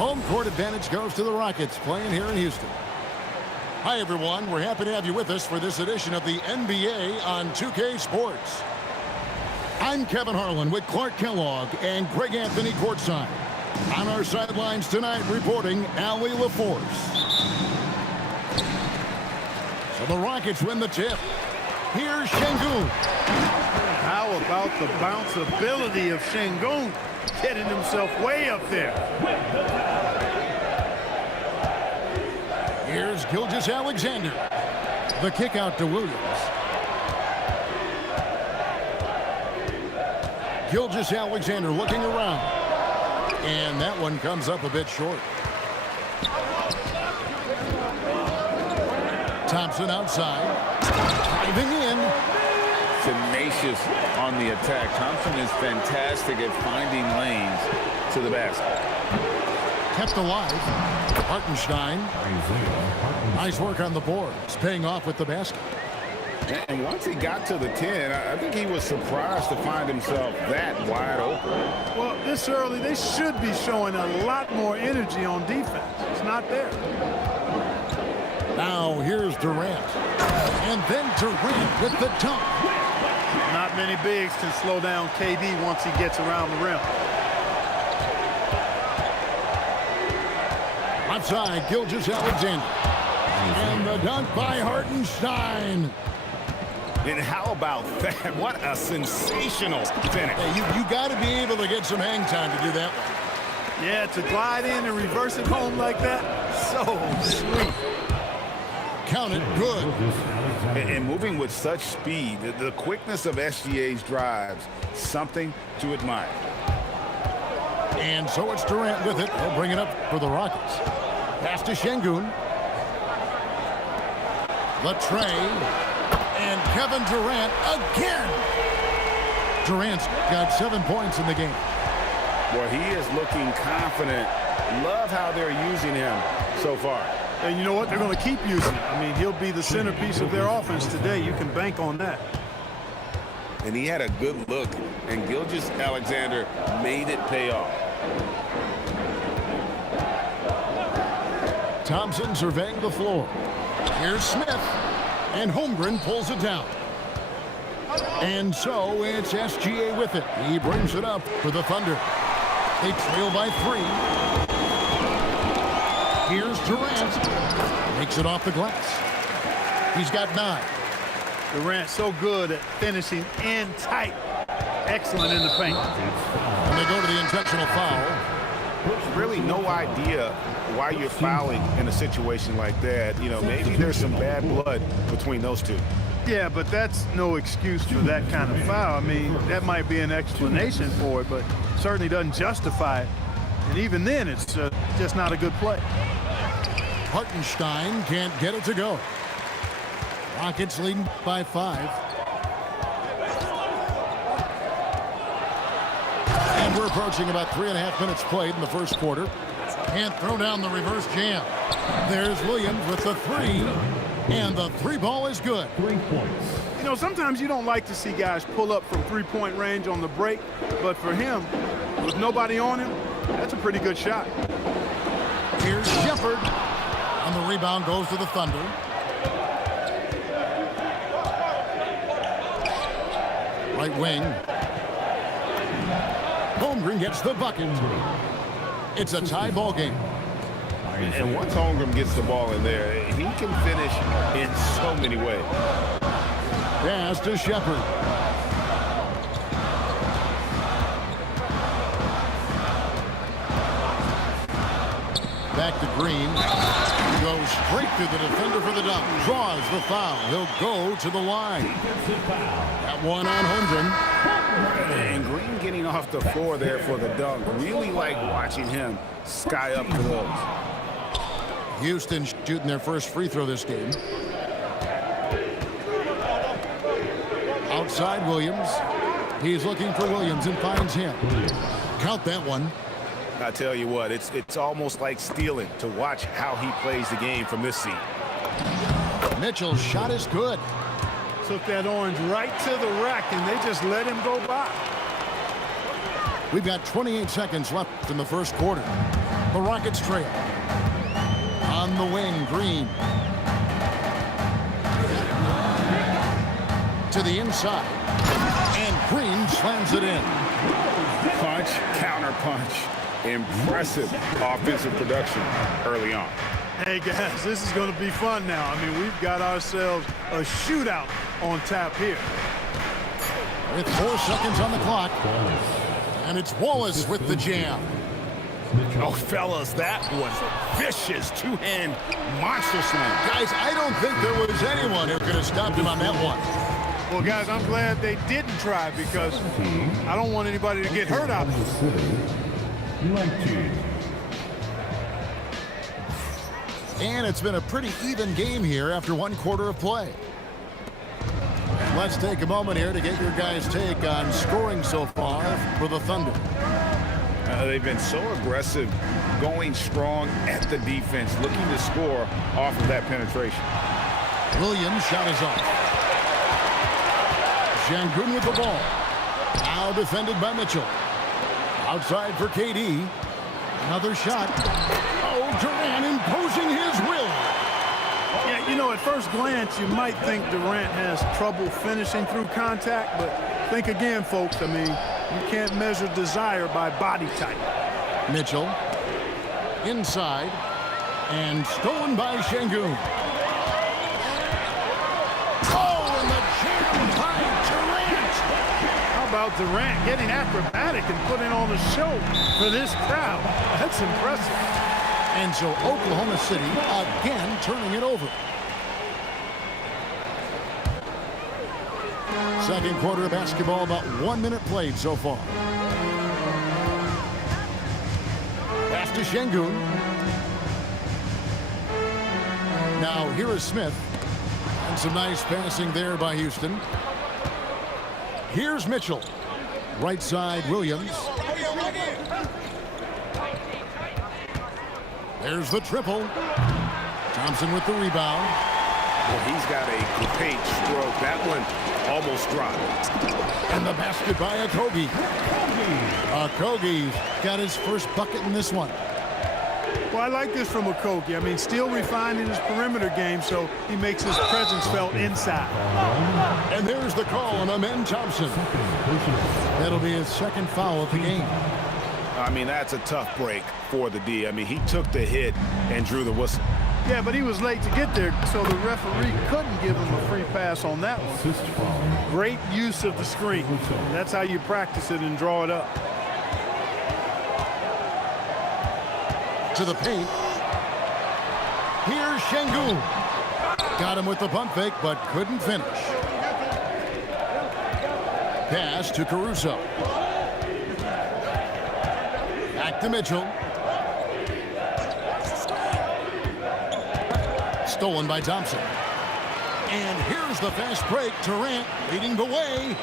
Home court advantage goes to the Rockets playing here in Houston. Hi, everyone. We're happy to have you with us for this edition of the NBA on 2K Sports. I'm Kevin Harlan with Clark Kellogg and Greg Anthony courtside. On our sidelines tonight, reporting Allie LaForce. So the Rockets win the tip. Here's Şengün. How about the bounce ability of Şengün, getting himself way up there. Here's Gilgeous-Alexander. The kick out to Williams. Gilgeous-Alexander looking around. And that one comes up a bit short. Thompson outside. Driving in. Tenacious on the attack. Thompson is fantastic at finding lanes to the basket. Kept alive. Hartenstein. Nice work on the boards. Paying off with the basket. And once he got to the 10, I think he was surprised to find himself that wide open. Well, this early, they should be showing a lot more energy on defense. It's not there. Now here's Durant. And then Durant with the dunk. Not many bigs can slow down KD once he gets around the rim. Outside, Gilgeous-Alexander. And the dunk by Hartenstein. And how about that? What a sensational finish. Hey, you got to be able to get some hang time to do that one. Yeah, to glide in and reverse it home like that, so sweet. Count it, good. And moving with such speed, the quickness of SGA's drives, something to admire. And so it's Durant with it. He'll bring it up for the Rockets. Pass to Şengün. Latrey. And Kevin Durant again. Durant's got 7 points in the game. Well, he is looking confident. Love how they're using him so far. And you know what? They're going to keep using him. I mean, he'll be the centerpiece of their offense today. You can bank on that. And he had a good look, and Gilgeous-Alexander made it pay off. Thompson surveying the floor. Here's Smith. And Holmgren pulls it down. And so it's SGA with it. He brings it up for the Thunder. They trail by 3. Here's Durant. Makes it off the glass. He's got 9. Durant so good at finishing in tight. Excellent in the paint. And they go to the intentional foul. Really no idea why you're fouling in a situation like that. You know, maybe there's some bad blood between those two. Yeah, but that's no excuse for that kind of foul. I mean, that might be an explanation for it, but certainly doesn't justify it. And even then, it's just not a good play. Hartenstein can't get it to go. Rockets leading by 5. And we're approaching about 3.5 minutes played in the first quarter. Can't throw down the reverse jam. There's Williams with the 3. And the 3 ball is good. 3 points. You know, sometimes you don't like to see guys pull up from 3-point range on the break. But for him, with nobody on him, that's a pretty good shot. Here's Shepherd. And the rebound goes to the Thunder. Right wing. Holmgren gets the bucket. It's a tie ball game. And once Holmgren gets the ball in there, he can finish in so many ways. Pass to Shepherd. Back to Green. Goes straight to the defender for the dunk. Draws the foul. He'll go to the line. That one on Holmgren. And Green getting off the floor there for the dunk. Really like watching him sky up for those. Houston shooting their first free throw this game. Outside Williams. He's looking for Williams and finds him. Count that one. I tell you what, it's almost like stealing to watch how he plays the game from this seat. Mitchell's shot is good. Took that orange right to the rack, and they just let him go by. We've got 28 seconds left in the first quarter. The Rockets trail. On the wing, Green. To the inside. And Green slams it in. Punch, counter punch. Impressive offensive production early on. Hey, guys, this is going to be fun now. I mean, we've got ourselves a shootout on tap here. With 4 seconds on the clock. And it's Wallace with the jam. Oh, fellas, that was a vicious two-hand monster slam. Guys, I don't think there was anyone who could have stopped him on that one. Well, guys, I'm glad they didn't try because I don't want anybody to get hurt out of it. And it's been a pretty even game here after 1 quarter of play. Let's take a moment here to get your guys' take on scoring so far for the Thunder. They've been so aggressive, going strong at the defense, looking to score off of that penetration. Williams' shot is off. Şengün with the ball. Now defended by Mitchell. Outside for KD. Another shot. Oh, Durant imposing his will. Yeah, you know, at first glance, you might think Durant has trouble finishing through contact, but think again, folks. I mean, you can't measure desire by body type. Mitchell. Inside. And stolen by Şengün. Oh, and the jam by Durant. How about Durant getting acrobatic and putting on a show for this crowd? That's impressive. And so Oklahoma City again turning it over. Second quarter of basketball, about 1 minute played so far. Pass to Şengün. Now here is Smith. And some nice passing there by Houston. Here's Mitchell. Right side, Williams. There's the triple. Thompson with the rebound. Well, he's got a great stroke. That one almost dropped. And the basket by Okogie. Okogie got his first bucket in this one. Well, I like this from Okogie. I mean, still refining his perimeter game, so he makes his presence felt inside. And there's the call on Amen Thompson. That'll be his second foul of the game. I mean, that's a tough break for the D. I mean, he took the hit and drew the whistle. Yeah, but he was late to get there, so the referee couldn't give him a free pass on that one. Great use of the screen. That's how you practice it and draw it up. To the paint. Here's Şengün. Got him with the pump fake, but couldn't finish. Pass to Caruso. Back to Mitchell. Stolen by Thompson. And here's the fast break. Durant leading the way.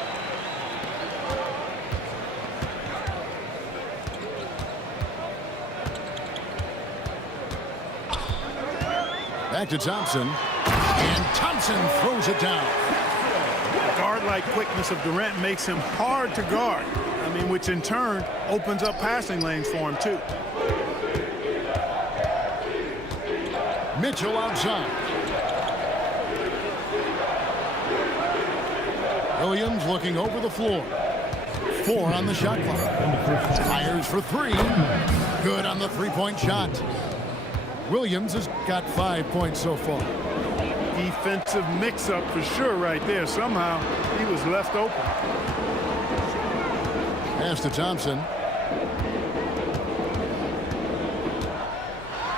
Back to Thompson. And Thompson throws it down. The guard-like quickness of Durant makes him hard to guard. I mean, which in turn opens up passing lanes for him, too. Mitchell outside. Williams looking over the floor. 4 on the shot clock. Fires for 3. Good on the three-point shot. Williams has got 5 points so far. Defensive mix-up for sure right there. Somehow he was left open. Pass to Thompson.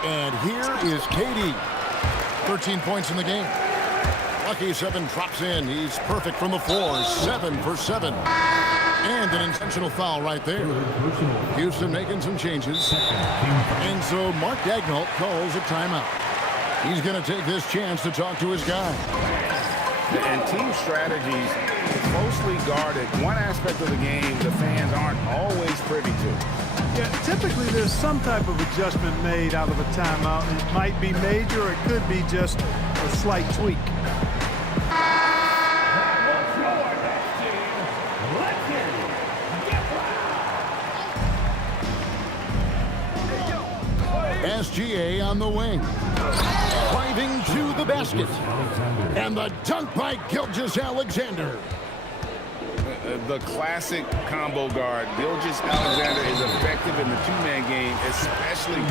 And here is KD. 13 points in the game. Lucky 7 drops in. He's perfect from the floor. 7 for 7. And an intentional foul right there. Houston making some changes. And so Mark Daigneault calls a timeout. He's going to take this chance to talk to his guy. And team strategies closely guarded. One aspect of the game the fans aren't always privy to. Yeah, typically there's some type of adjustment made out of a timeout. It might be major, or it could be just a slight tweak. SGA on the wing. Driving to the basket. And the dunk by Gilgeous-Alexander. The classic combo guard. Gilgeous-Alexander is effective in the two-man game, especially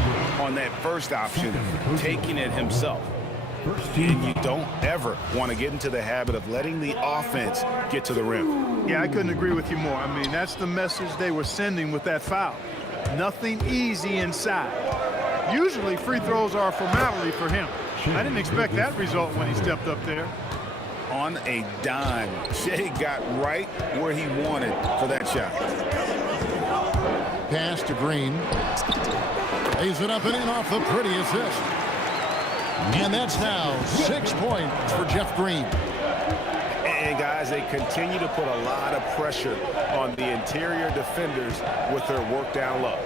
on that first option, taking it himself. And you don't ever want to get into the habit of letting the offense get to the rim. Yeah, I couldn't agree with you more. I mean, that's the message they were sending with that foul. Nothing easy inside. Usually free throws are a formality for him. I didn't expect that result when he stepped up there. On a dime, Shai got right where he wanted for that shot. Pass to Green. Lays it up and in off the pretty assist. And that's now 6 points for Jeff Green. And guys, they continue to put a lot of pressure on the interior defenders with their work down low.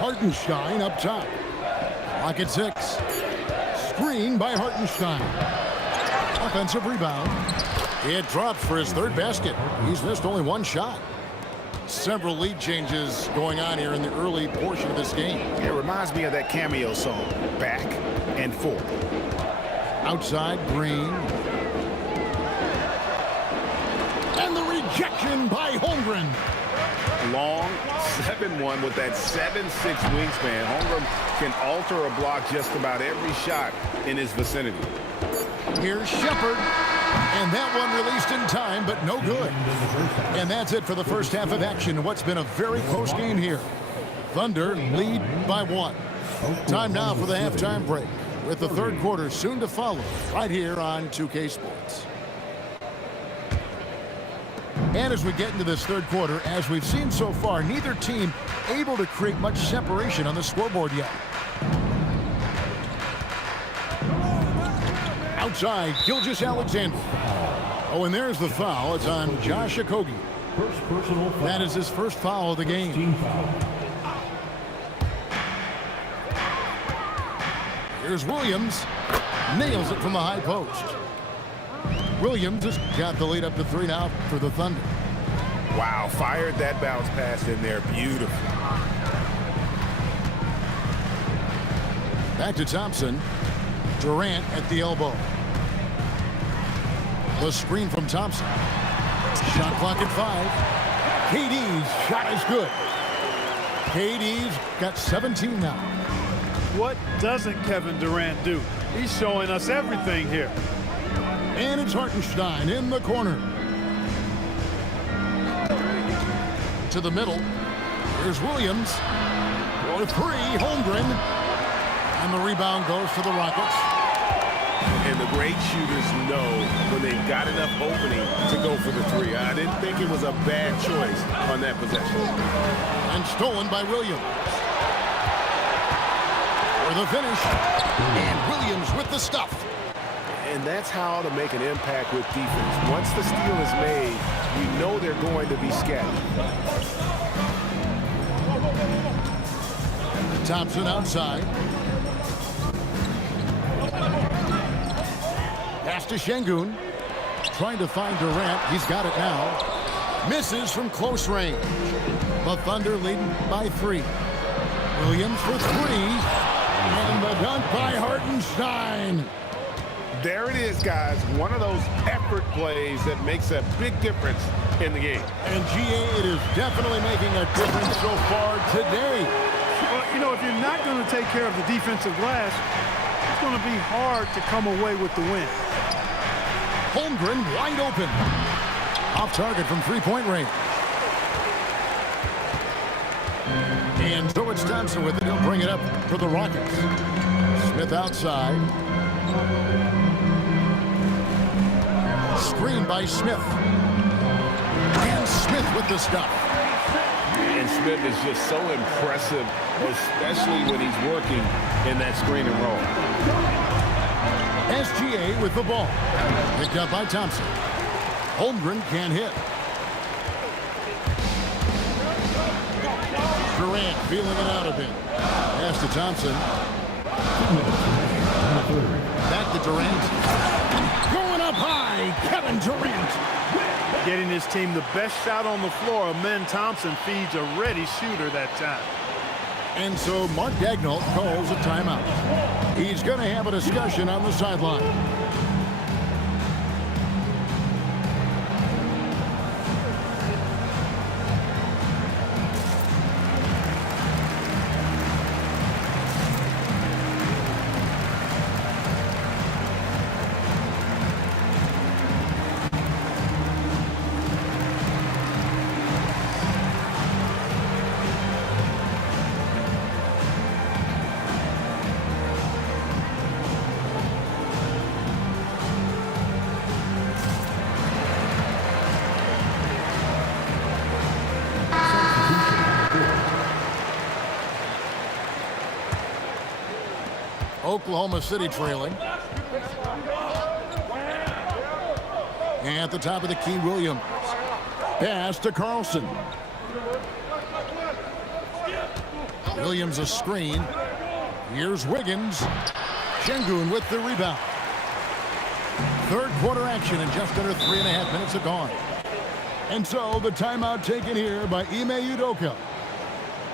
Hartenstein up top. Clock at 6. Screen by Hartenstein. Offensive rebound. It drops for his third basket. He's missed only one shot. Several lead changes going on here in the early portion of this game. It reminds me of that Cameo song, Back and Forth. Outside, Green. And the rejection by Holmgren. Long 7-1 with that 7'6" wingspan. Holmgren can alter a block just about every shot in his vicinity. Here's Shepard. And that one released in time, but no good. And that's it for the first half of action in what's been a very close game here. Thunder lead by 1. Time now for the halftime break, with the third quarter soon to follow right here on 2K Sports. And as we get into this third quarter, as we've seen so far, neither team able to create much separation on the scoreboard yet. Outside, Gilgeous-Alexander. Oh, and there's the foul. It's on Josh Okogie. That is his first foul of the game. Here's Williams. Nails it from the high post. Williams has got the lead up to 3 now for the Thunder. Wow, fired that bounce pass in there. Beautiful. Back to Thompson. Durant at the elbow. The screen from Thompson. Shot clock at 5. KD's shot is good. KD's got 17 now. What doesn't Kevin Durant do? He's showing us everything here. And it's Hartenstein in the corner. To the middle. Here's Williams. For 3, Holmgren. And the rebound goes to the Rockets. And the great shooters know when they've got enough opening to go for the 3. I didn't think it was a bad choice on that possession. And stolen by Williams. For the finish. And Williams with the stuff. And that's how to make an impact with defense. Once the steal is made, you know they're going to be scattered. Thompson outside. Pass to Şengün. Trying to find Durant. He's got it now. Misses from close range. The Thunder leading by 3. Williams for 3. And the dunk by Hartenstein. There it is, guys. One of those effort plays that makes a big difference in the game. And GA, it is definitely making a difference so far today. Well, you know, if you're not going to take care of the defensive glass, it's going to be hard to come away with the win. Holmgren wide open. Off target from 3-point range. And so it's Thompson with it. He'll bring it up for the Rockets. Smith outside. Screen by Smith. And Smith with the stuff. And Smith is just so impressive, especially when he's working in that screen and roll. SGA with the ball. Picked up by Thompson. Holmgren can't hit. Durant feeling it out a bit. Pass to Thompson. Back to Durant. Going up high, Kevin Durant. Getting his team the best shot on the floor. Amen Thompson feeds a ready shooter that time. And so Mark Daigneault calls a timeout. He's going to have a discussion on the sideline. Oklahoma City trailing. And at the top of the key, Williams. Pass to Carlson. Williams a screen. Here's Wiggins. Şengün with the rebound. Third quarter action and just under 3.5 minutes have gone. And so the timeout taken here by Ime Udoka.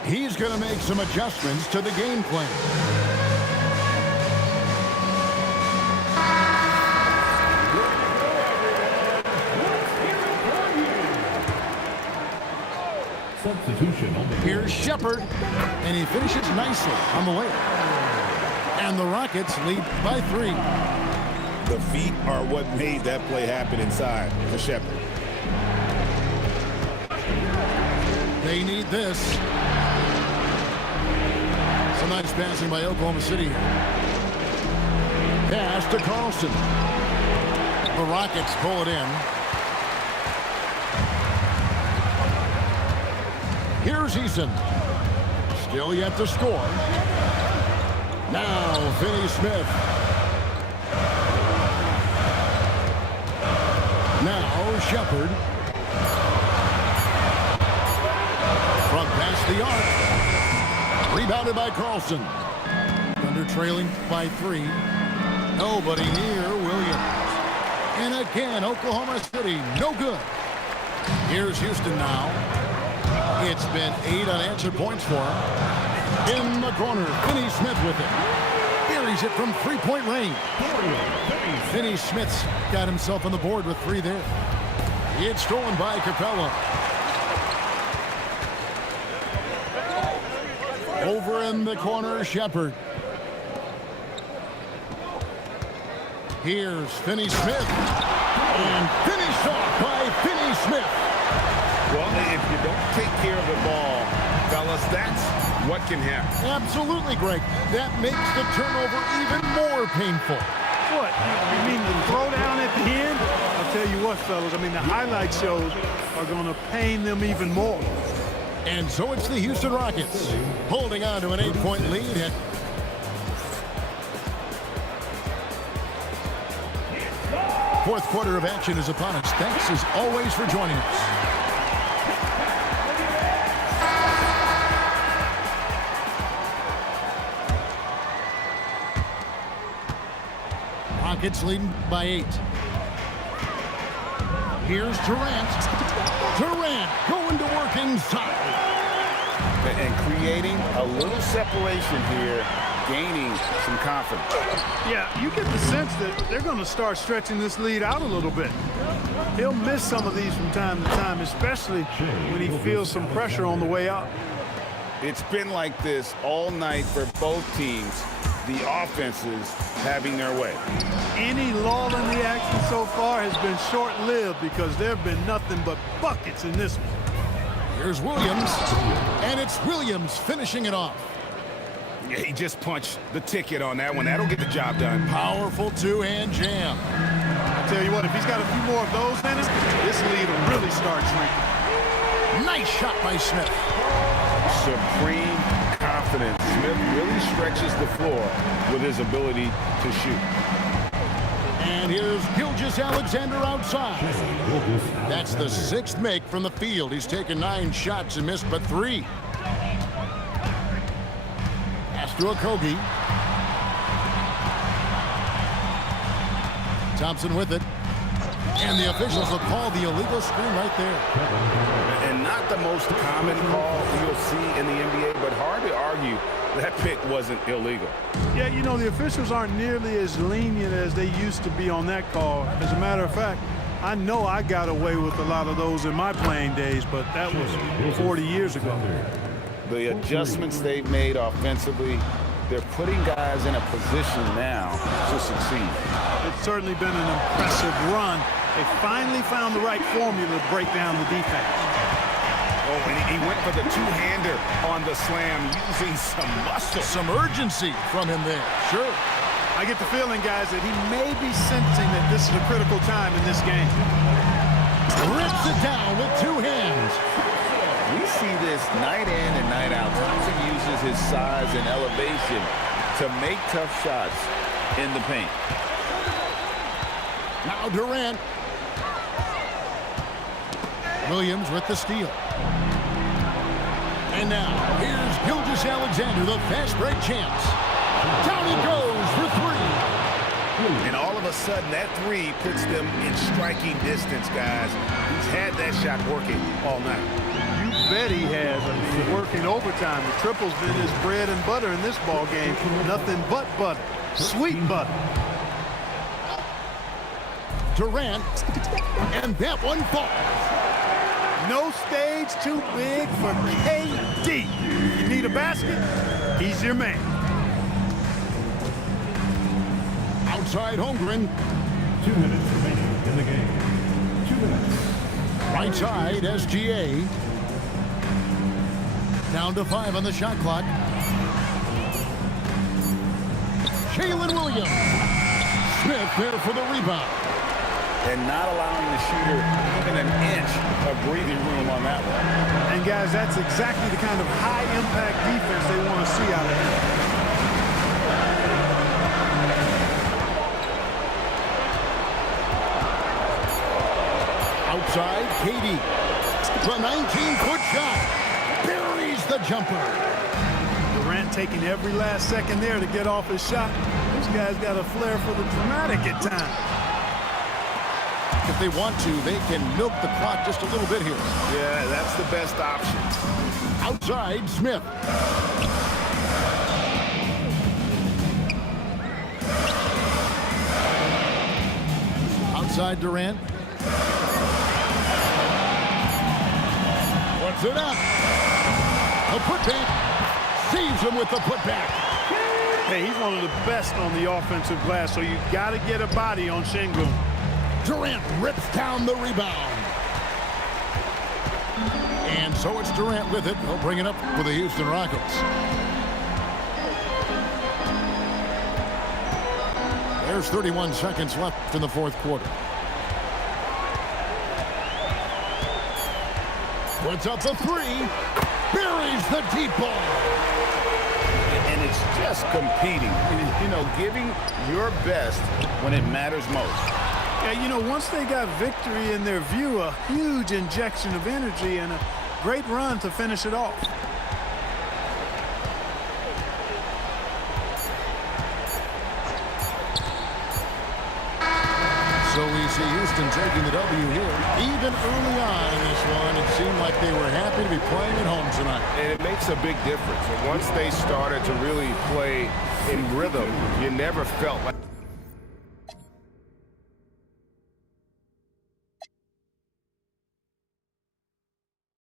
He's going to make some adjustments to the game plan. Substitution on the Here's Shepard, and he finishes nicely on the way. And the Rockets lead by 3. The feet are what made that play happen inside for Shepard. They need this. Some nice passing by Oklahoma City. Pass to Carlson. The Rockets pull it in. Here's Eason. Still yet to score. Now Finney Smith. Now Shepard. From past the arc. Rebounded by Carlson. Thunder trailing by 3. Nobody near Williams. And again, Oklahoma City, no good. Here's Houston now. It's been 8 unanswered points for him. In the corner, Finney Smith with it. Buries it from three-point range. Finney Smith's got himself on the board with 3 there. It's stolen by Capella. Over in the corner, Shepard. Here's Finney Smith. And finished off by Finney Smith. Well, if you don't take care of the ball, fellas, that's what can happen. Absolutely, Greg. That makes the turnover even more painful. What? You mean the throwdown at the end? I'll tell you what, fellas. I mean, the highlight shows are going to pain them even more. And so it's the Houston Rockets holding on to an 8-point lead. Fourth quarter of action is upon us. Thanks as always for joining us. Rockets leading by 8. Here's Durant. Durant going to work inside. And creating a little separation here, gaining some confidence. Yeah, you get the sense that they're going to start stretching this lead out a little bit. He'll miss some of these from time to time, especially when he feels some pressure on the way out. It's been like this all night for both teams. The offenses having their way. Any lull in the action so far has been short-lived because there have been nothing but buckets in this one. Here's Williams, and it's Williams finishing it off. Yeah, he just punched the ticket on that one. That'll get the job done. Powerful two-hand jam. I tell you what, if he's got a few more of those in him, this lead will really start shrinking. Nice shot by Smith. Supreme confidence. Smith really stretches the floor with his ability to shoot. And here's Gilgeous-Alexander outside. That's the 6th make from the field. He's taken 9 shots and missed but 3. Pass to Okogie. Thompson with it. And the officials will call the illegal screen right there. And not the most common call you'll see in the NBA, but hard to argue that pick wasn't illegal. Yeah, you know, the officials aren't nearly as lenient as they used to be on that call. As a matter of fact, I know I got away with a lot of those in my playing days, but that was 40 years ago. The adjustments they've made offensively, they're putting guys in a position now to succeed. It's certainly been an impressive run. They finally found the right formula to break down the defense. Oh, and he went for the two-hander on the slam, using some muscle. Some urgency from him there. Sure. I get the feeling, guys, that he may be sensing that this is a critical time in this game. Rips it down with two hands. We see this night in and night out. Thompson uses his size and elevation to make tough shots in the paint. Now Durant. Williams with the steal. And now, here's Gilgeous-Alexander, the fast break champs. Down he goes for three. And all of a sudden, that three puts them in striking distance, guys. He's had that shot working all night. You bet he has. I mean, working overtime. The triple's been his bread and butter in this ball game. Nothing but butter. Sweet butter. Durant. And that one falls. No stage too big for KD. You need a basket? He's your man. Outside Holmgren. 2 minutes remaining in the game. 2 minutes. Right side, SGA. Down to 5 on the shot clock. Jalen Williams. Smith there for the rebound. And not allowing the shooter even an inch of breathing room on that one. And, guys, that's exactly the kind of high-impact defense they want to see out of him. Outside, KD. The 19-foot shot. Buries the jumper. Durant taking every last second there to get off his shot. This guy's got a flair for the dramatic at times. If they want to, they can milk the clock just a little bit here. Yeah, that's the best option. Outside, Smith. Outside, Durant. Puts it up. A putback. Saves him with the putback. Hey, he's one of the best on the offensive glass, so you got to get a body on Şengün. Durant rips down the rebound. And so it's Durant with it. He'll bring it up for the Houston Rockets. There's 31 seconds left in the fourth quarter. Puts up the three. Buries the deep ball. And it's just competing. You know, giving your best when it matters most. Yeah, you know, once they got victory in their view, a huge injection of energy and a great run to finish it off. So we see Houston taking the W here. Even early on in this one, it seemed like they were happy to be playing at home tonight. And it makes a big difference. And once they started to really play in rhythm, you never felt like